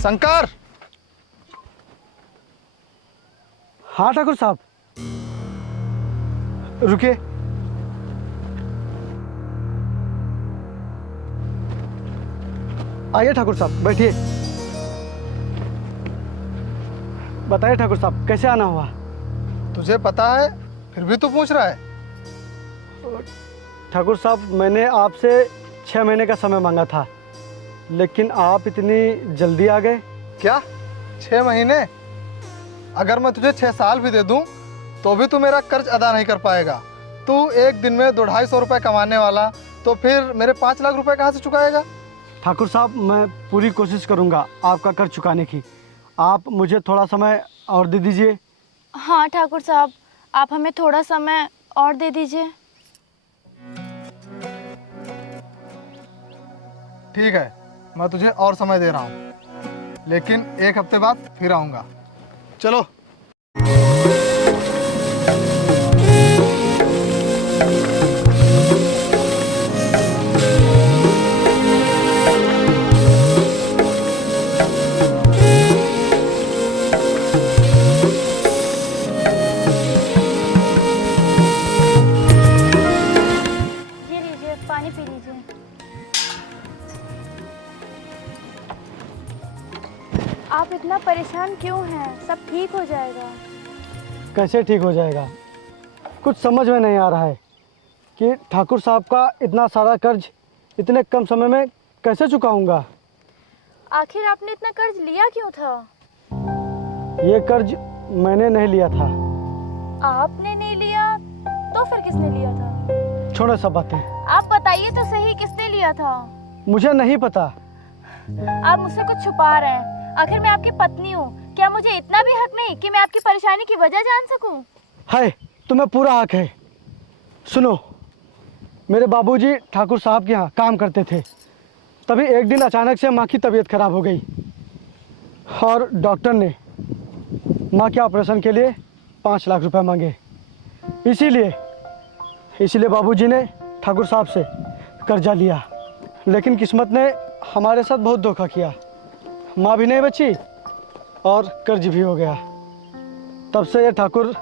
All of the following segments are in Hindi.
शंकर। हाँ ठाकुर साहब, रुकिए। आइए ठाकुर साहब, बैठिए। बताइए ठाकुर साहब, कैसे आना हुआ? तुझे पता है फिर भी तू पूछ रहा है? ठाकुर साहब, मैंने आपसे 6 महीने का समय मांगा था, लेकिन आप इतनी जल्दी आ गए। क्या 6 महीने? अगर मैं तुझे 6 साल भी दे दूं तो भी तू मेरा कर्ज अदा नहीं कर पाएगा। तू एक दिन में 200-250 रुपए कमाने वाला, तो फिर मेरे 5 लाख रुपए कहाँ से चुकाएगा? ठाकुर साहब, मैं पूरी कोशिश करूंगा आपका कर्ज चुकाने की। आप मुझे थोड़ा समय और दे दीजिए। हाँ ठाकुर साहब, आप हमें थोड़ा समय और दे दीजिए। ठीक है, मैं तुझे और समय दे रहा हूँ, लेकिन 1 हफ्ते बाद फिर आऊँगा। चलो। ये लीजिए, पानी पी लीजिए। आप इतना परेशान क्यों हैं? सब ठीक हो जाएगा। कैसे ठीक हो जाएगा? कुछ समझ में नहीं आ रहा है कि ठाकुर साहब का इतना सारा कर्ज इतने कम समय में कैसे चुकाऊंगा। आखिर आपने इतना कर्ज लिया क्यों था? ये कर्ज मैंने नहीं लिया था। आपने नहीं लिया तो फिर किसने लिया था? छोड़ो सब बातें। आप बताइए तो सही, किसने लिया था? मुझे नहीं पता। आप मुझसे कुछ छुपा रहे हैं। आखिर मैं आपकी पत्नी हूँ, क्या मुझे इतना भी हक नहीं कि मैं आपकी परेशानी की वजह जान सकूं? है, तुम्हें पूरा हक है। सुनो, मेरे बाबूजी ठाकुर साहब के यहाँ काम करते थे। तभी एक दिन अचानक से माँ की तबीयत खराब हो गई और डॉक्टर ने माँ के ऑपरेशन के लिए 5 लाख रुपए मांगे। इसीलिए बाबूजी ने ठाकुर साहब से कर्जा लिया, लेकिन किस्मत ने हमारे साथ बहुत धोखा किया। माँ भी नहीं बची और कर्ज भी हो गया। तब से ये ठाकुर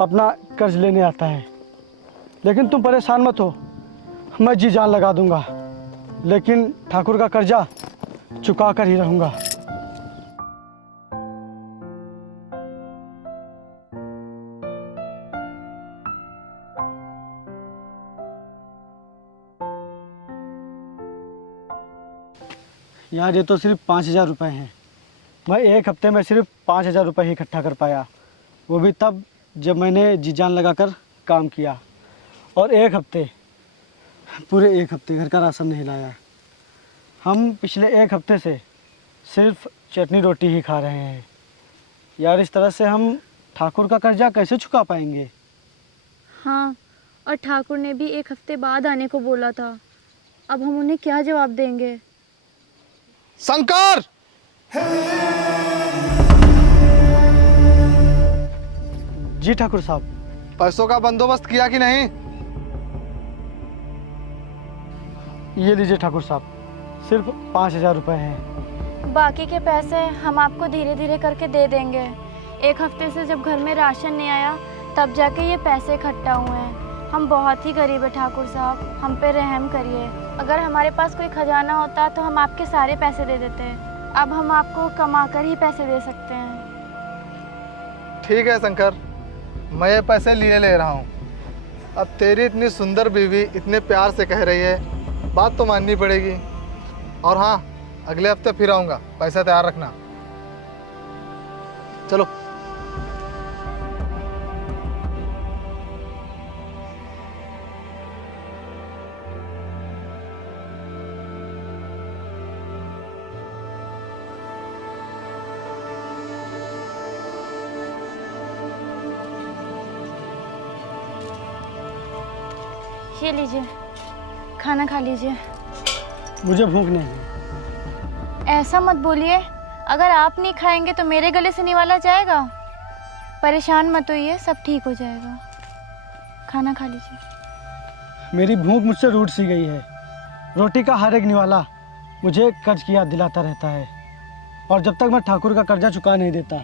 अपना कर्ज लेने आता है। लेकिन तुम परेशान मत हो, मैं जी जान लगा दूंगा, लेकिन ठाकुर का कर्जा चुका कर ही रहूंगा। यार, ये तो सिर्फ 5,000 रुपये हैं। मैं 1 हफ्ते में सिर्फ 5,000 रुपये ही इकट्ठा कर पाया, वो भी तब जब मैंने जी जान लगाकर काम किया। और पूरे 1 हफ्ते घर का राशन नहीं लाया। हम पिछले 1 हफ्ते से सिर्फ चटनी रोटी ही खा रहे हैं। यार, इस तरह से हम ठाकुर का कर्जा कैसे चुका पाएंगे? हाँ, और ठाकुर ने भी 1 हफ्ते बाद आने को बोला था। अब हम उन्हें क्या जवाब देंगे? शंकर! जी ठाकुर साहब। पैसों का बंदोबस्त किया कि नहीं? ये लीजिए ठाकुर साहब, सिर्फ 5,000 रुपये हैं। बाकी के पैसे हम आपको धीरे धीरे करके दे देंगे। 1 हफ्ते से जब घर में राशन नहीं आया तब जाके ये पैसे इकट्ठा हुए हैं। हम बहुत ही गरीब है ठाकुर साहब, हम पे रहम करिए। अगर हमारे पास कोई खजाना होता तो हम आपके सारे पैसे दे देते। अब हम आपको कमा कर ही पैसे दे सकते हैं। ठीक है शंकर, मैं ये पैसे लिए ले रहा हूँ। अब तेरी इतनी सुंदर बीवी इतने प्यार से कह रही है, बात तो माननी पड़ेगी। और हाँ, अगले हफ्ते फिर आऊँगा, पैसा तैयार रखना। चलो। ये लीजिए, खाना खा लीजिए। मुझे भूख नहीं है। ऐसा मत बोलिए, अगर आप नहीं खाएंगे तो मेरे गले से निवाला जाएगा। परेशान मत होइए, सब ठीक हो जाएगा। खाना खा लीजिए। मेरी भूख मुझसे रूठ सी गई है। रोटी का हर एक निवाला मुझे कर्ज की याद दिलाता रहता है। और जब तक मैं ठाकुर का कर्जा चुका नहीं देता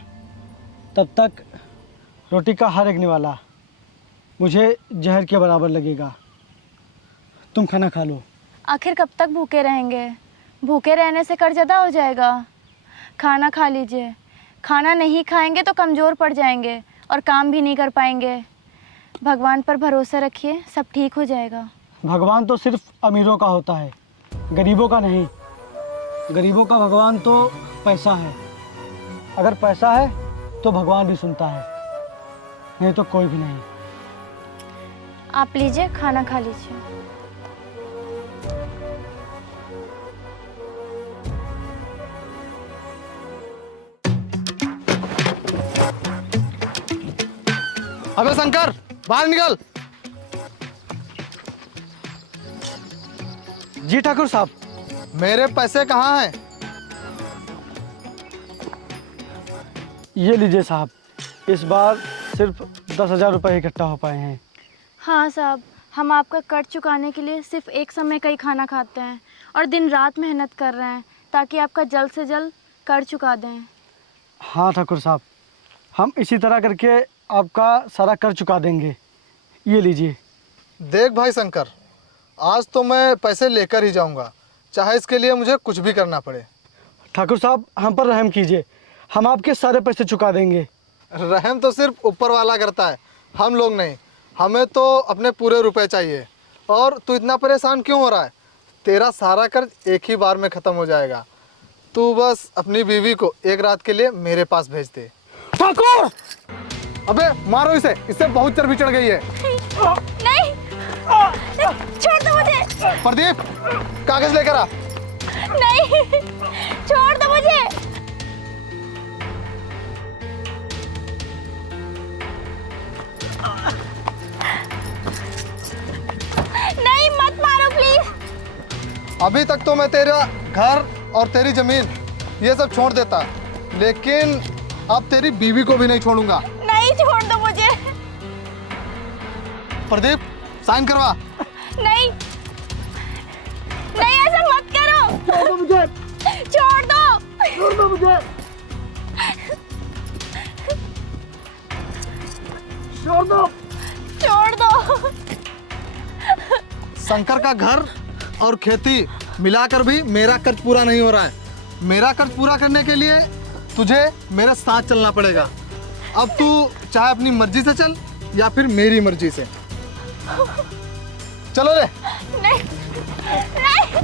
तब तक रोटी का हर एक निवाला मुझे जहर के बराबर लगेगा। तुम खाना खा लो। आखिर कब तक भूखे रहेंगे? भूखे रहने से कर्ज अदा हो जाएगा। खाना खा लीजिए। खाना नहीं खाएंगे तो कमज़ोर पड़ जाएंगे और काम भी नहीं कर पाएंगे। भगवान पर भरोसा रखिए, सब ठीक हो जाएगा। भगवान तो सिर्फ अमीरों का होता है, गरीबों का नहीं। गरीबों का भगवान तो पैसा है। अगर पैसा है तो भगवान भी सुनता है, नहीं तो कोई भी नहीं। आप लीजिए, खाना खा लीजिए। अबे शंकर, बाहर निकल। जी ठाकुर साहब। मेरे पैसे कहाँ हैं? ये लीजिए साहब, इस बार सिर्फ 10,000 रुपये इकट्ठा हो पाए हैं। हाँ साहब, हम आपका कर्ज चुकाने के लिए सिर्फ एक समय का ही खाना खाते हैं और दिन रात मेहनत कर रहे हैं ताकि आपका जल्द से जल्द कर्ज चुका दें। हाँ ठाकुर साहब, हम इसी तरह करके आपका सारा कर्ज चुका देंगे। ये लीजिए। देख भाई शंकर, आज तो मैं पैसे लेकर ही जाऊंगा, चाहे इसके लिए मुझे कुछ भी करना पड़े। ठाकुर साहब, हम पर रहम कीजिए, हम आपके सारे पैसे चुका देंगे। रहम तो सिर्फ ऊपर वाला करता है, हम लोग नहीं। हमें तो अपने पूरे रुपए चाहिए। और तू इतना परेशान क्यों हो रहा है? तेरा सारा कर्ज एक ही बार में ख़त्म हो जाएगा। तू बस अपनी बीवी को एक रात के लिए मेरे पास भेज दे। ठाकुर! अबे मारो इसे, इससे बहुत चर्बी चढ़ गई है। नहीं, छोड़ दो मुझे। प्रदीप, कागज लेकर आ। नहीं, छोड़ दो मुझे। नहीं, मत मारो प्लीज। अभी तक तो मैं तेरा घर और तेरी जमीन ये सब छोड़ देता, लेकिन अब तेरी बीवी को भी नहीं छोड़ूंगा। नहीं, छोड़ दो मुझे। प्रदीप, साइन करवा। नहीं, नहीं, ऐसा मत करो। छोड़ दो मुझे। छोड़ दो। छोड़ दो मुझे। छोड़ दो। छोड़ दो। शंकर का घर और खेती मिलाकर भी मेरा कर्ज पूरा नहीं हो रहा है। मेरा कर्ज पूरा करने के लिए तुझे मेरे साथ चलना पड़ेगा। अब तू चाहे अपनी मर्जी से चल या फिर मेरी मर्जी से। चलो रे। नहीं, नहीं।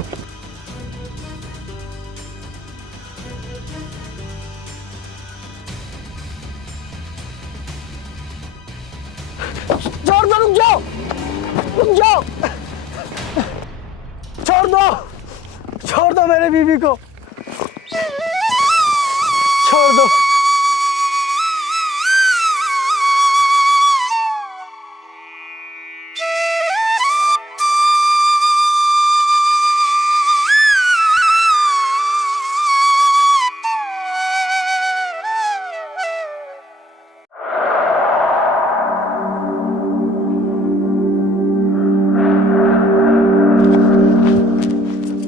छोड़ दो, रुक जाओ, रुक जाओ। छोड़ दो, छोड़ दो मेरे बीवी को, छोड़ दो।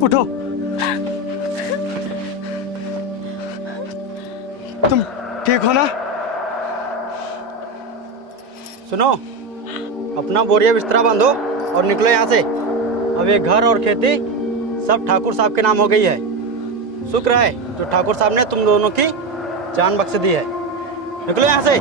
उठो। तुम ठीक हो ना? सुनो, अपना बोरिया बिस्तरा बांधो और निकलो यहाँ से। अब ये घर और खेती सब ठाकुर साहब के नाम हो गई है। शुक्र है जो ठाकुर साहब ने तुम दोनों की जान बख्श दी है। निकलो यहाँ से।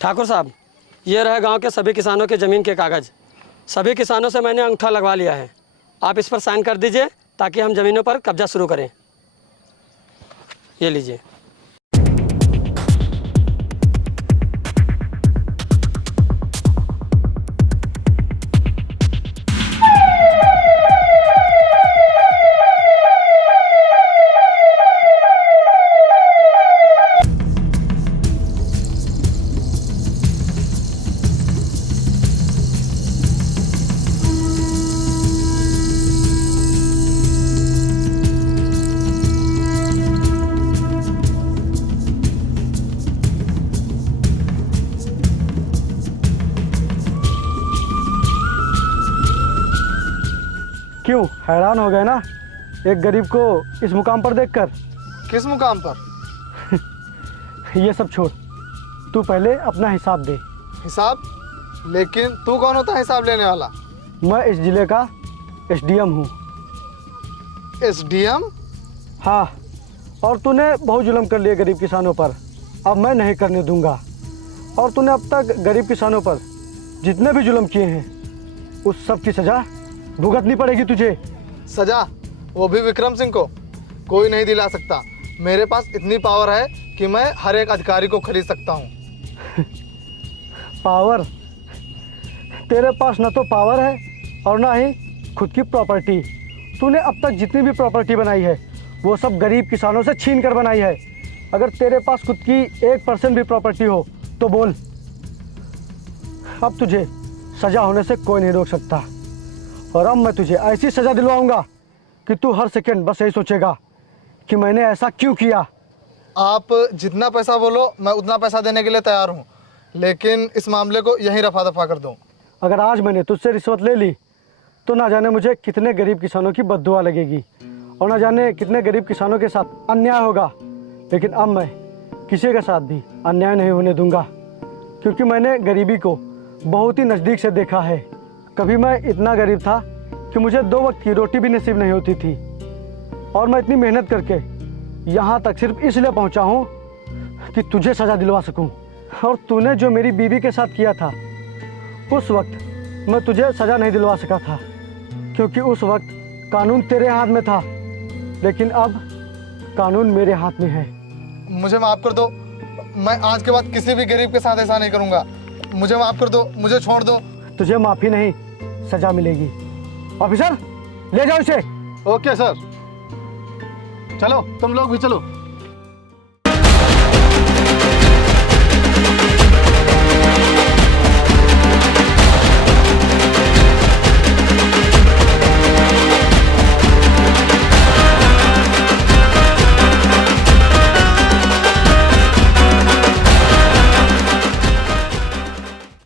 ठाकुर साहब, ये रहे गांव के सभी किसानों के ज़मीन के कागज़। सभी किसानों से मैंने अंगूठा लगवा लिया है। आप इस पर साइन कर दीजिए ताकि हम ज़मीनों पर कब्जा शुरू करें। ये लीजिए। क्यों हैरान हो गए ना एक गरीब को इस मुकाम पर देखकर? किस मुकाम पर? ये सब छोड़, तू पहले अपना हिसाब दे। हिसाब? लेकिन तू कौन होता है हिसाब लेने वाला? मैं इस जिले का एसडीएम हूँ। एसडीएम? हाँ, और तूने बहुत जुल्म कर लिए गरीब किसानों पर, अब मैं नहीं करने दूंगा। और तूने अब तक गरीब किसानों पर जितने भी जुल्म किए हैं उस सब की सज़ा भुगतनी पड़ेगी तुझे। सजा? वो भी विक्रम सिंह को? कोई नहीं दिला सकता। मेरे पास इतनी पावर है कि मैं हर एक अधिकारी को खरीद सकता हूँ। पावर? तेरे पास न तो पावर है और ना ही खुद की प्रॉपर्टी। तूने अब तक जितनी भी प्रॉपर्टी बनाई है वो सब गरीब किसानों से छीन कर बनाई है। अगर तेरे पास खुद की 1% भी प्रॉपर्टी हो तो बोल। अब तुझे सज़ा होने से कोई नहीं रोक सकता। और अब मैं तुझे ऐसी सज़ा दिलवाऊंगा कि तू हर सेकंड बस यही सोचेगा कि मैंने ऐसा क्यों किया। आप जितना पैसा बोलो मैं उतना पैसा देने के लिए तैयार हूँ, लेकिन इस मामले को यहीं रफा दफा कर दूँ। अगर आज मैंने तुझसे रिश्वत ले ली तो ना जाने मुझे कितने गरीब किसानों की बद्दुआ लगेगी और ना जाने कितने गरीब किसानों के साथ अन्याय होगा। लेकिन अब मैं किसी के साथ भी अन्याय नहीं होने दूंगा, क्योंकि मैंने गरीबी को बहुत ही नज़दीक से देखा है। कभी मैं इतना गरीब था कि मुझे 2 वक्त की रोटी भी नसीब नहीं होती थी, और मैं इतनी मेहनत करके यहाँ तक सिर्फ इसलिए पहुँचा हूँ कि तुझे सज़ा दिलवा सकूँ। और तूने जो मेरी बीवी के साथ किया था उस वक्त मैं तुझे सज़ा नहीं दिलवा सका था, क्योंकि उस वक्त कानून तेरे हाथ में था, लेकिन अब कानून मेरे हाथ में है। मुझे माफ़ कर दो, मैं आज के बाद किसी भी गरीब के साथ ऐसा नहीं करूँगा। मुझे माफ़ कर दो, मुझे छोड़ दो। तुझे माफ़ी नहीं, सज़ा मिलेगी। ऑफिसर, ले जाओ इसे। ओके सर, चलो तुम लोग भी चलो।